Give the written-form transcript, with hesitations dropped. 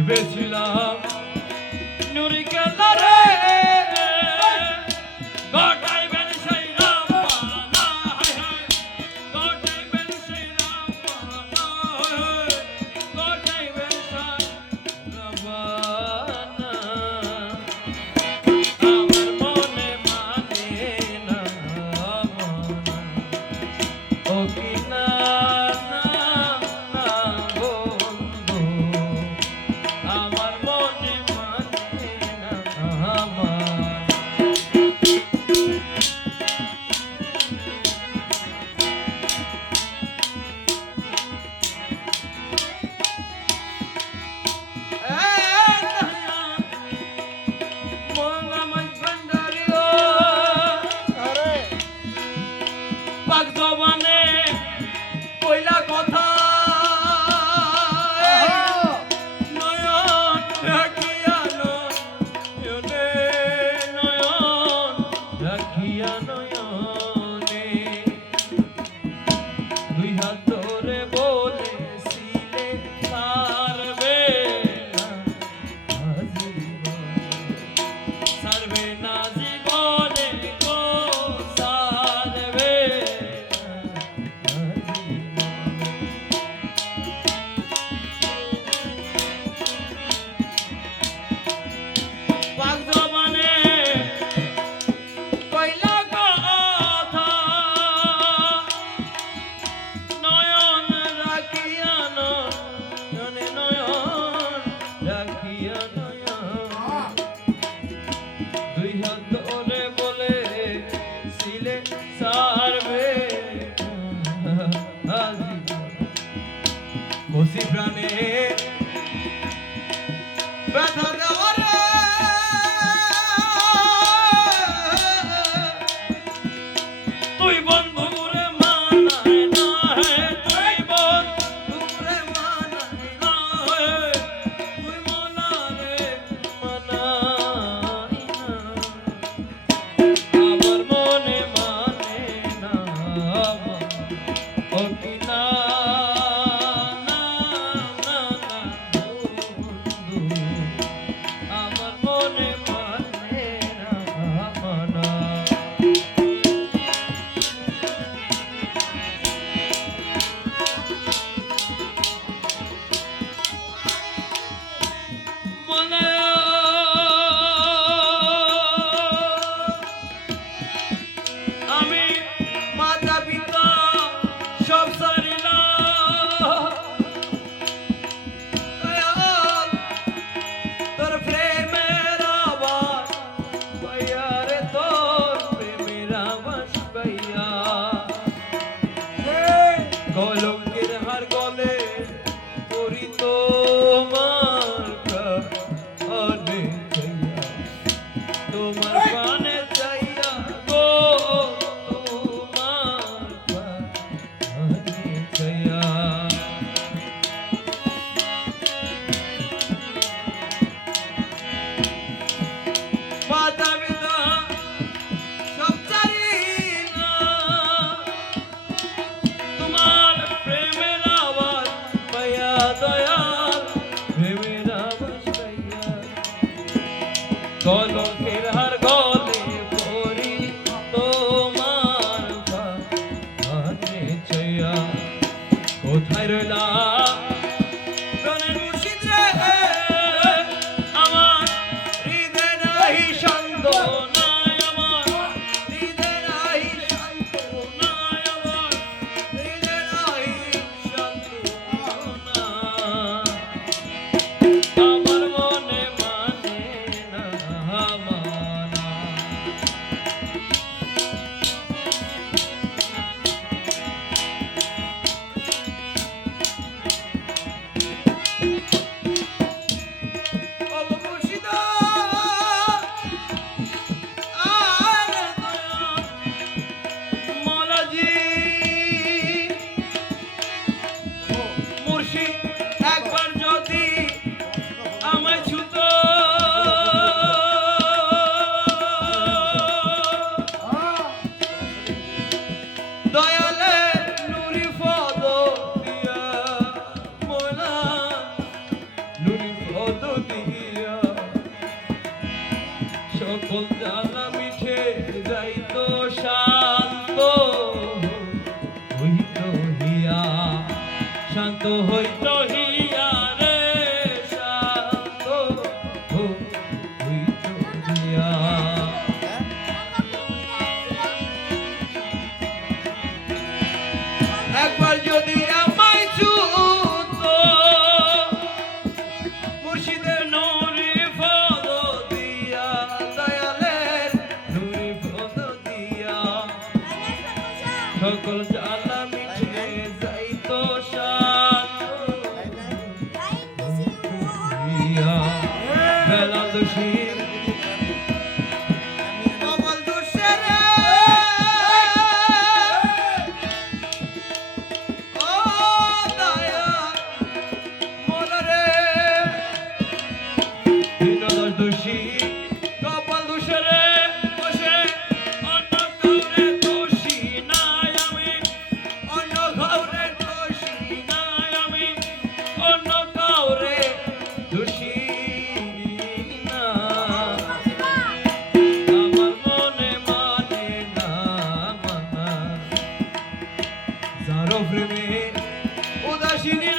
ভেবেছিলাম নুরি কালারে গটাইবেন সেই রামপানা হায় হায় গটাইবেন সেই রামপানা হায় গটাইবেন সেই রামপানা আমার মনে মানে না ও কি না খুশি প্রাণে ব্যথা দেওয়ারে তুই বন্ধু রে মানায় না তুই বন্ধু রে মানায় না তুই মনা রে মানায় না আমার মনে মানে না ও কি না কলঙ্কের হার গলে করি তোমার প্রাণে চাইয়া তোমার প্রাণে চাইয়া গো তোমার কোথায় রইলাম প্রাণের মুর্শিদ রে আমার হৃদয় নাহি শান্ত নাই আমার হৃদয় নাহি শান্ত নাই আমার হৃদয় নাহি শান্ত নাই আমার মনে মানে না মানা একবার যদি আমায় ছুত দয়ালে নুরি পদ দিয়া মোলা নুরি পদ দিয়া সকল জ্বালা মিঠে যাইত শান্ত হইত হিয়া শান্ত হইত হিয়া রে শান্ত হইত হিয়া একবার যদি আমায় ছুত মুর্শিদের নুরি পদ দিয়া দয়ালের নুরি পদ দিয়া সকল জ্বালা মিঠে যাইত বেলা দোষী কমল দোষে রে ও দয়া মন রে দীনদাস দোষী কপাল দোষে রে বসে অন্য কাউরে দোষী নাই আমি অন্য কাউরে দোষী নাই আমি অন্য কাউরে দোষী প্রেমে উদাসীনী